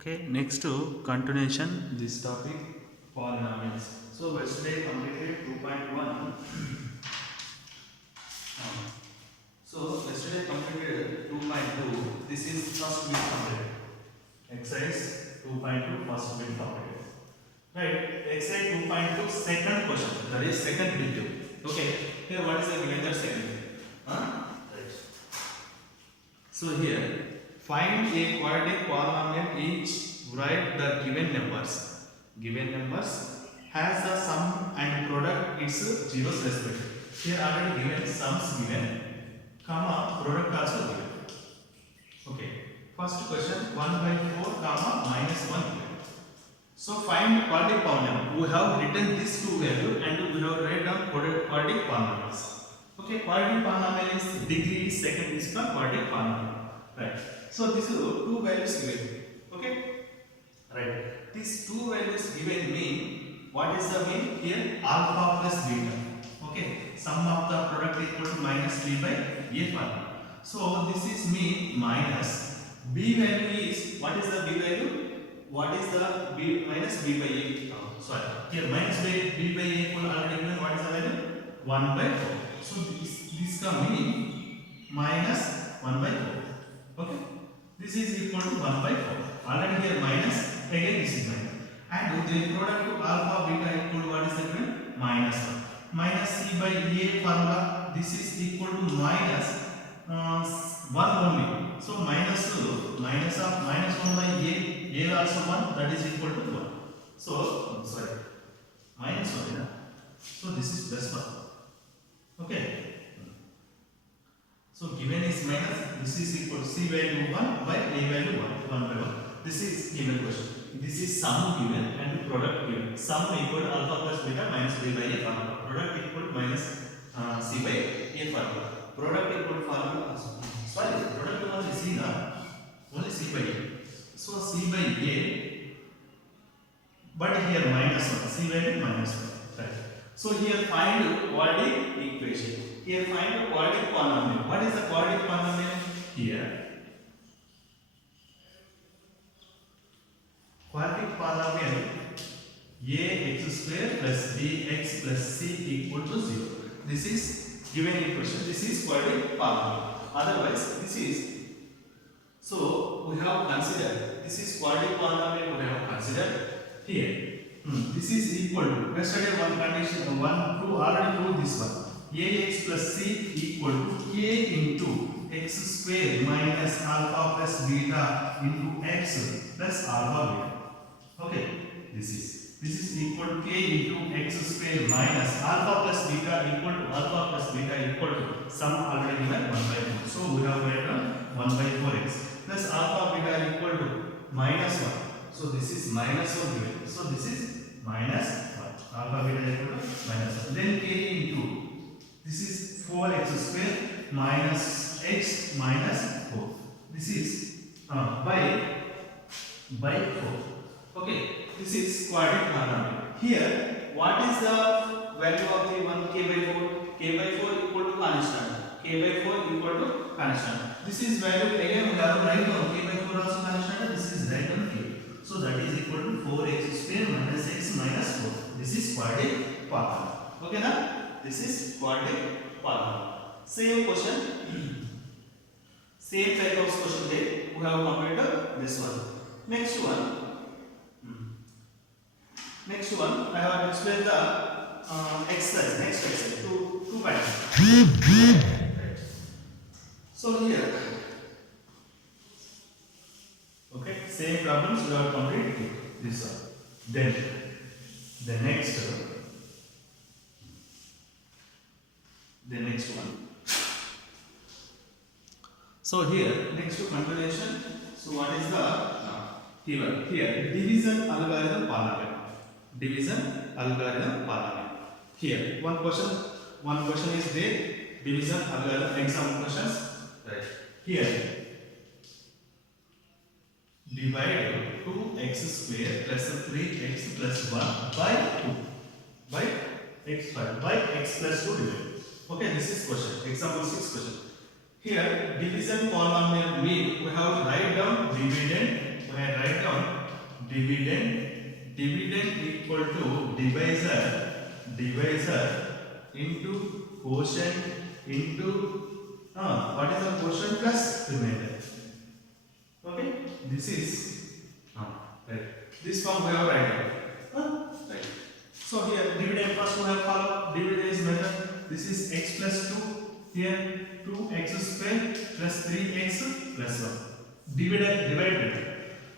Okay, next to continuation this topic polynomials. So yesterday completed 2.1. So yesterday completed 2.2. This is first bit completed. Exercise 2.2 first bit completed. Right. Exercise 2.2 second question. That is second bit. Okay. Here what is the given that second bit? Right. So here find a quadratic polynomial each write the given numbers. Given numbers has the sum and product its zeros respective. Here already given sums given, comma product also given. Okay. First question 1 by 4 comma minus 1 given. So find quadratic polynomial. We have written these two values and we have written down quadratic polynomials. Okay, quadratic polynomial is degree is second is called quadratic polynomial. Right. So these two values given. Okay. Right. These two values given mean what is the mean here? Alpha plus beta. Okay. Sum of the product equal to minus b by a formula. So this is mean minus b value is what is the b value? What is the b minus b by a? Sorry. Here minus b by a equal already given. What is the value? 1 by 4. So this come meaning minus 1 by 4. Okay. This is equal to 1 by 4. Already here minus, again this is minus. And the product to alpha beta equal to what is the given? Minus 1. Minus c by a formula, this is equal to minus 1 only. So minus of minus 1 by a also 1, that is equal to 1. So, sorry, minus 1. Yeah? So this is plus 1. Okay. So given is minus, this is equal to c value 1 by a value 1 by 1. This is given question. This is sum given and product given. Sum equal to alpha plus beta minus b by a formula. Product equal to minus c by a formula. Product equal to formula. Sorry, product only c na, only c by a. So c by a, but here minus 1. C value minus 1. Right. So here find quadratic equation. Here find the quadratic polynomial. What is the quadratic polynomial? Here quadratic polynomial ax square plus bx plus c equal to 0. This is given equation. This is quadratic polynomial. Otherwise, this is, so we have considered, this is quadratic polynomial we have considered here. This is equal to, yesterday one condition, one two already proved this one. Ax plus c equal to k into x square minus alpha plus beta into x plus alpha beta. Okay, this is equal to k into x square minus alpha plus beta equal to alpha plus beta equal to sum already given 1 by 4. So we have written 1 by 4x plus alpha beta equal to minus 1. So this is minus 1 given. So this is minus 1. Alpha beta equal to minus 1. Then k into, this is 4x square minus x minus 4. This is by 4. Okay, this is quadratic polynomial. Here, what is the value of the 1 k by 4? K by 4 equal to constant. K by 4 equal to constant. This is value again we have right on k by 4 also constant. This is right on k. So that is equal to 4x square minus x minus 4. This is quadratic polynomial. Okay na? This is quadratic polynomial. Same question, same type of question there. We have completed this one. Next one. Next one, I have explained the exercise. Next exercise, two points. So here, okay, same problems we have completed this one. Then the next one. So here, next to continuation. So what is the here division algorithm polynomial. Division algorithm polynomial. Here one question is there. Division algorithm example questions. Right. Here divide 2x square plus 3x plus 1 by 2 by x plus 2 divided. Okay, this is question. Example 6 question. Here division polynomial mean we have write down dividend. We have write down dividend equal to divisor into quotient into what is the quotient plus remainder. Okay, this is right. This form we have written. Right. So here dividend first we have follow dividend is method. This is x plus 2. Here 2x square plus 3x plus 1. Divide.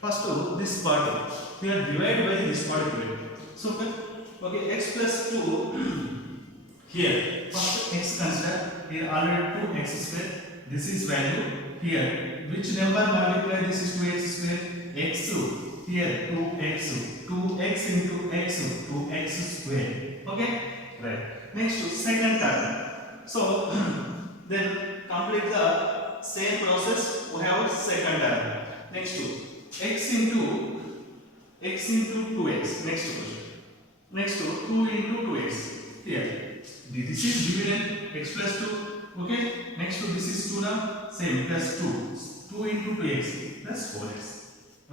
First to this part. Here divide by this part. So okay, x plus 2. Here first x consider. Here already 2x square. This is value. Here which number multiply this is 2x square? X. Here 2x into x 2x square. Okay, right. Next to second term. So then complete the same process. We have second term. Next to x into 2x. Next to 2 into 2x. Here this is dividend x plus 2. Okay, next to this is 2 now, same plus 2 into 2x plus 4x.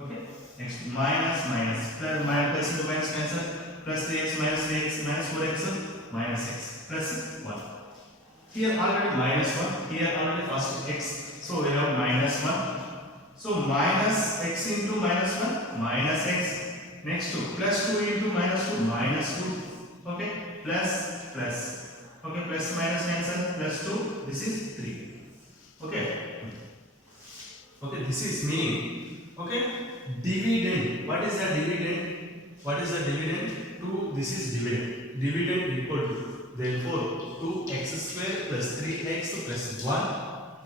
Okay, next minus plus cancel, plus 3x minus 4x minus x plus 1. Here already minus 1, here already first x, so we have minus 1. So minus x into minus 1 minus x. Next to plus 2 into minus 2 minus 2. Okay, plus. Okay, plus minus cancel, plus 2, this is 3. Okay, this is mean. Okay, dividend. What is the dividend? 2, this is dividend equal to, therefore 2x square plus 3x plus 1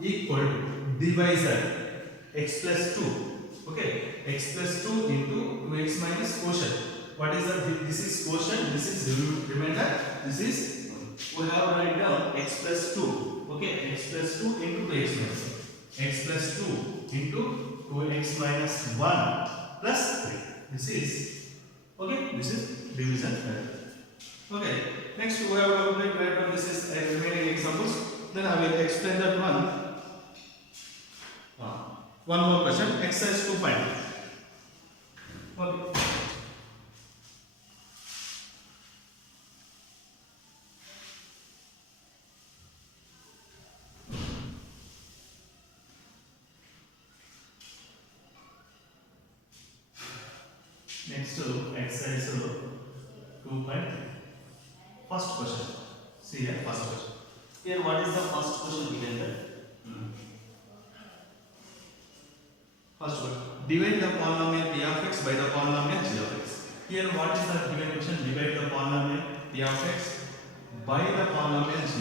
equal to divisor x plus 2. Okay, x plus 2 into 2x minus quotient. What is the, this is quotient, this is remainder, this is, we have write down x plus 2. Okay, x plus 2 into 2x minus 1. X plus 2 into 2x minus 1 plus 3. This is, okay, this is division. Okay, next we have complete write down this is remaining examples. Then I will explain that one. One more question, exercise 2.2. Okay. Next to exercise 2.3. First question. See here, first question. Here, what is the first question given there? First one. Divide the polynomial p of x by the polynomial g of x. Here, what is the given question? Divide the polynomial p of x by the polynomial g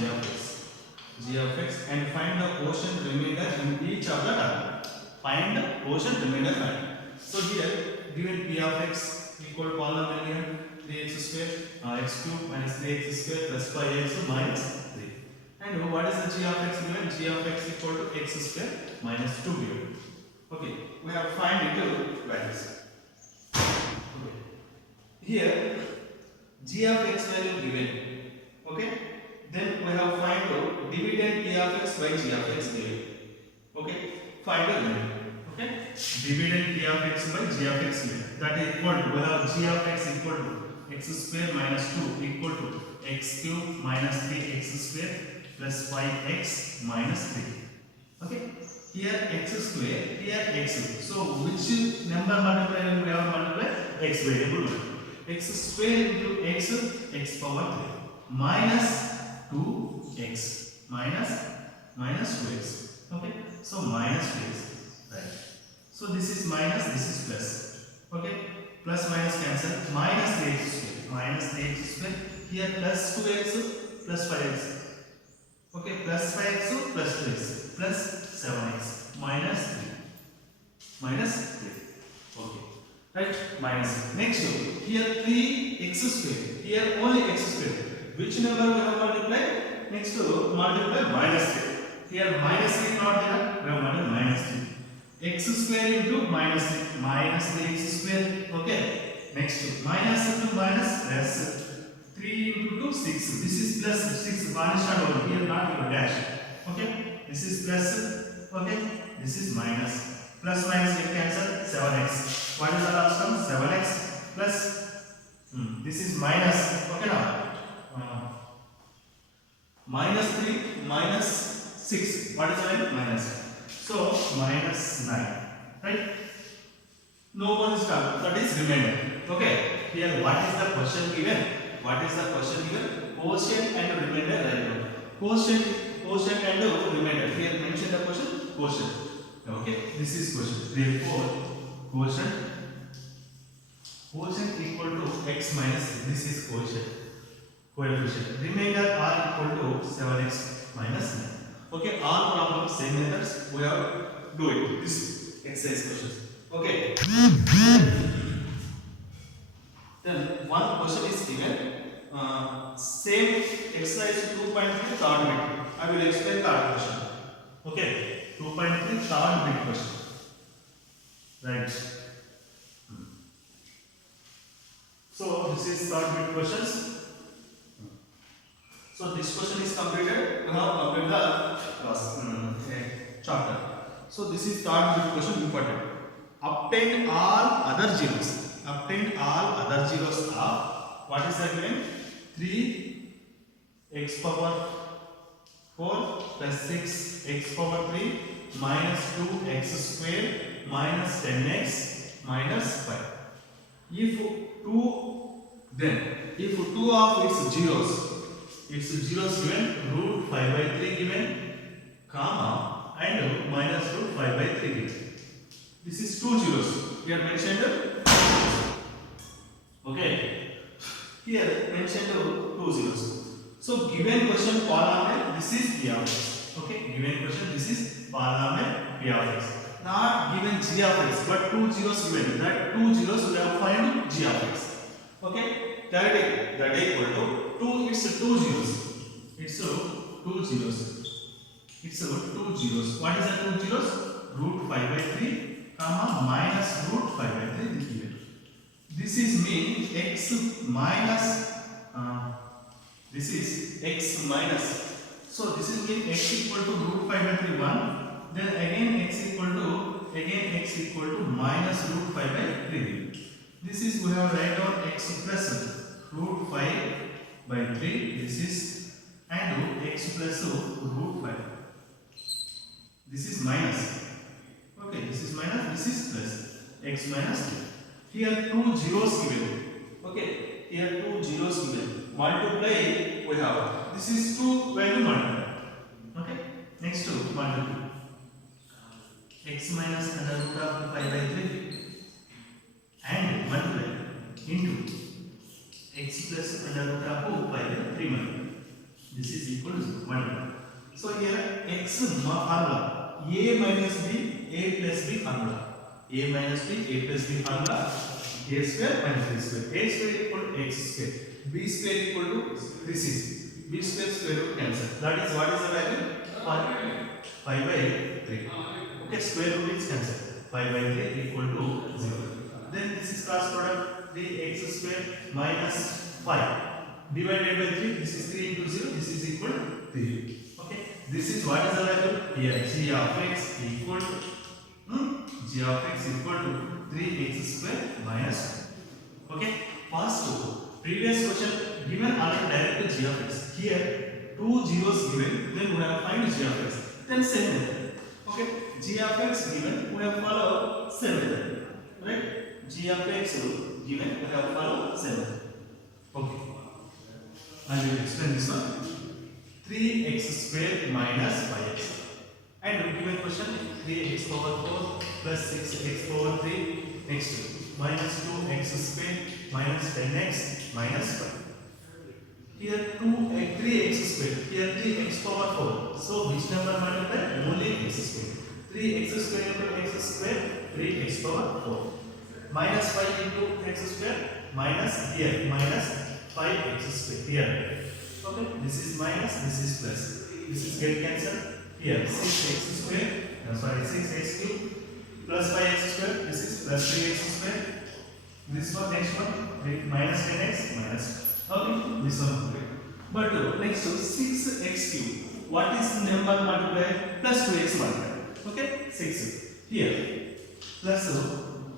of x and find the quotient remainder in each of the term. Find the quotient remainder term. So here, given p of x equal to polynomial here 3x square x cube minus 3x square plus 5x minus 3. And what is the g of x given? G of x equal to x square minus 2 given. Okay, we have to find into values. Okay, here g of x value given. Okay, then we have to find out dividend p of x by g of x given. Okay, find the value. Okay, dividend p of x by g of x that is equal to, we have g of x equal to x square minus 2 equal to x cube minus 3x square plus 5x minus 3. Okay, here x square, here x. So which number multiply when we have multiply? X variable. X square into x power 3 minus 2x minus 2x. Okay, so minus 2x. Right. So this is minus, this is plus. Okay, plus minus cancel, minus 3x square, here plus 2x plus 5x. Okay, plus 5x plus 2x plus 7x minus 3. Okay, right, minus. Next, here 3x square, here only x square. Which number we have multiplied? Next to multiply minus 3. Here minus 3 not there, we have multiplied minus 3. X square into minus 3x square. Okay, next minus into minus plus 3 into 2 6. This is plus 6 minus not over here, not over dash. Okay, this is plus. Okay, this is minus. Plus minus get cancel 7x. What is the last term? 7x plus this is minus, okay now, minus 3 minus 6, what is the value? Minus, so minus 9, right? No one is done, that is remainder. Okay, here what is the question given? What is the question given? Quotient and remainder right now. Quotient and remainder. Here mention the question quotient. Okay, this is quotient. Therefore, quotient equal to x minus, this is quotient, coefficient. Remainder are equal to 7x minus 9. Okay, all problems same methods. We have do it. This exercise questions. Okay. Then one question is given. Same exercise 2.3 third bit. I will explain third question. Okay. 2.3 third bit question. Right. So this is third bit questions. So this question is completed. We have completed the class chapter. So this is third bit question important. Obtain all other zeros. Obtain all other zeros of what is that given? 3x power 4 plus 6x power 3 minus 2x square minus 10x minus 5. If two of its zeros given, root 5 by 3 given, comma, and minus root 5 by 3 given. This is two zeros. Here mentioned. Okay. Here mentioned two zeros. So given question polynomial, this is p of x. Okay. Given question, this is polynomial p of x. Not given g of x, but two zeros given. That two zeros we have find g of x. Okay. That equal to 2. It's two zeros. It's two zeros. It's two zeros. What is the two zeros? Root 5 by 3. Comma minus root 5 by 3 is given. This is mean x minus, this is x minus. So this is mean x equal to root 5 by 3 1. Then again x equal to minus root 5 by 3. This is we have write down x plus root 5 by 3. This is and x plus root 5. This is minus. Okay, this is minus, this is plus, x minus 2. Here two zeros given. Okay, here two zeros given. Multiply we have. This is two value multiply. Okay, next to multiply. X minus under root of 5 by 3 and multiply into x plus under root of 5 by 3 multiply. This is equal to multiply. So here x formula. A minus b, a plus b formula. A minus b, a plus b formula. A square minus b square. A square equal to x square. B square equal to this is b square square root cancel. That is what is the value? 5 by 3. Okay, square root is cancelled. 5 by 3 equal to 0. Then this is cross product 3x square minus 5 divided by 3. This is 3 into 0. This is equal to 3. Okay. This is what is the value? Here g of x equal to g of x equal to 3x square minus 2. Okay. First previous question given already direct to g of x. Here two zeros given, then we have find g of x. Then same method. Okay. G of x given, we have follow same method. Right? G of x given, we have follow same method. Okay. I will explain this one. 3x square minus 5x. And given question 3x power 4 plus 6x power 3. Next minus 2x square minus 10x minus 5. Here 3x square. Here 3x power 4. So which number multiply? Only x square. 3x square into x square 3x power 4. Minus 5 into x square minus here minus 5x square here. Okay, this is minus, this is plus. This is get cancelled. Here 6x square, 6x cube plus 5x square. This is plus 3x square. This one, next one, minus 10x minus. Okay, this one. But next to 6x cube. What is the number multiplied? Plus 2x multiplied. Okay, 6. Here plus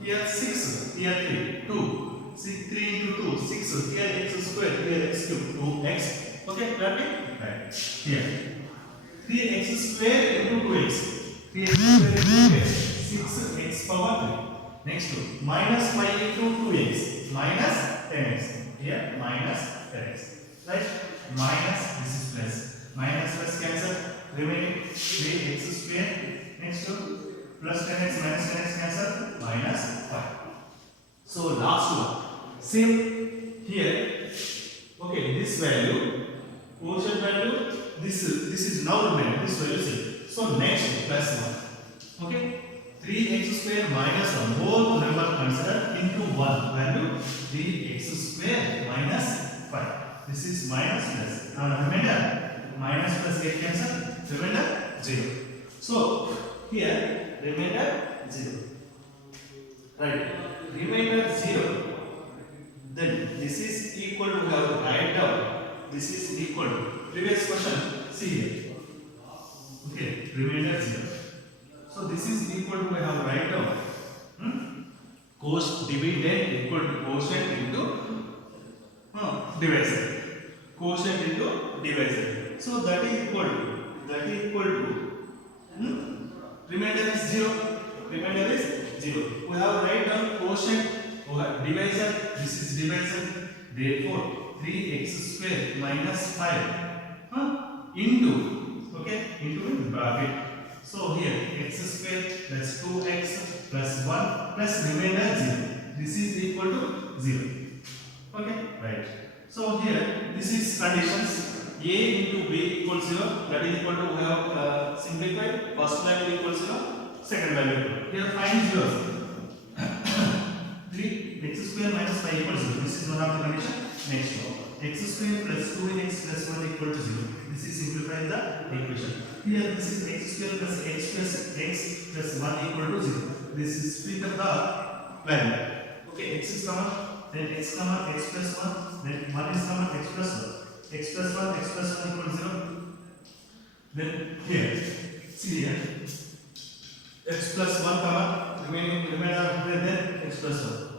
Here 6, here 3, 2. 6, 3 into 2, 6. Here x square, here x cube, 2x. Okay, got it? Right. Here 3x square into 2x. 3x square into 2x. 6x power 3. Next to minus 5 into 2x. Minus 10x. Here minus 10x. Right? Minus, this is plus. Minus plus cancel. Remaining 3x square. Next to plus 10x minus 10x cancel. Minus 5. So last one. Same here. Okay, this value, quotient value, this is now remaining. This value is so next plus 1. Okay, 3x square minus 1. Both number considered into 1 value 3x square minus 5. This is minus plus. Now remainder minus plus get cancel. Remainder 0. So here remainder 0. Right. Remainder 0. Then this is equal to, we have to write down. This is equal to previous question. See here. Okay, remainder 0. So this is equal to, we have to write down. Dividend equal to quotient into divisor. Quotient into divisor. So that is equal to remainder is 0. Remainder is 0. We have to write down quotient. Divisor, this is divisor, therefore 3x square minus 5 into, okay, into bracket. So here x square plus 2x plus 1 plus remainder 0. This is equal to 0. Okay, right. So here this is conditions. A into b equals 0. That is equal to, we have simplified. First value equals 0. Second value equal. Here find 0. 3x square minus 5 equals 0. This is one of the condition. Next one. X square plus 2x plus 1 equal to 0. This is simplifying the equation. Here this is x square plus x plus 1 equal to 0. This is split up the value. Okay, x is common, then x plus 1, then 1 is common, x plus 1. X plus 1 equal to 0. Then here, see here, x plus 1 common, remainder then x plus 1.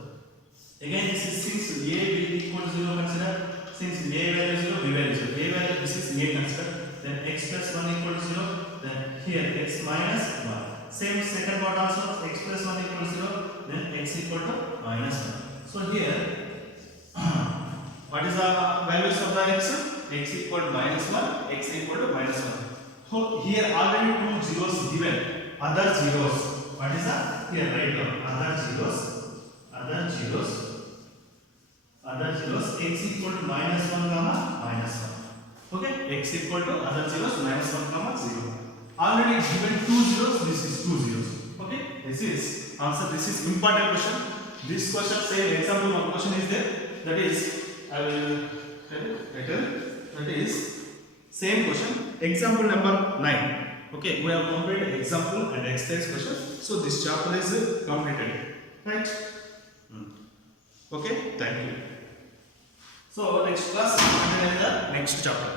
Again, this is since a will equal to 0 consider. Since a value is 0, b value is 0. A value, this is a consider. Then x plus 1 equal to 0. Then here x minus 1. Same second part also, x plus 1 equal to 0. Then x equal to minus 1. So here, what is the values of the x? X equal to minus 1, x equal to minus 1. So here already two zeros given. Other zeros. What is that? Here write down. Other zeros, x equal to minus 1 comma minus 1. Okay, x equal to other zeros minus 1 comma 0. Already given two zeros, this is two zeros. Okay, this is answer. This is important question. This question, say example one question is there. That is, I will tell you later. That is same question. Example number 9. Okay, we have completed example and exercise question. So this chapter is completed. Right? Okay, thank you. So next class, we will continue the next chapter.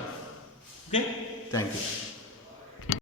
Okay, thank you.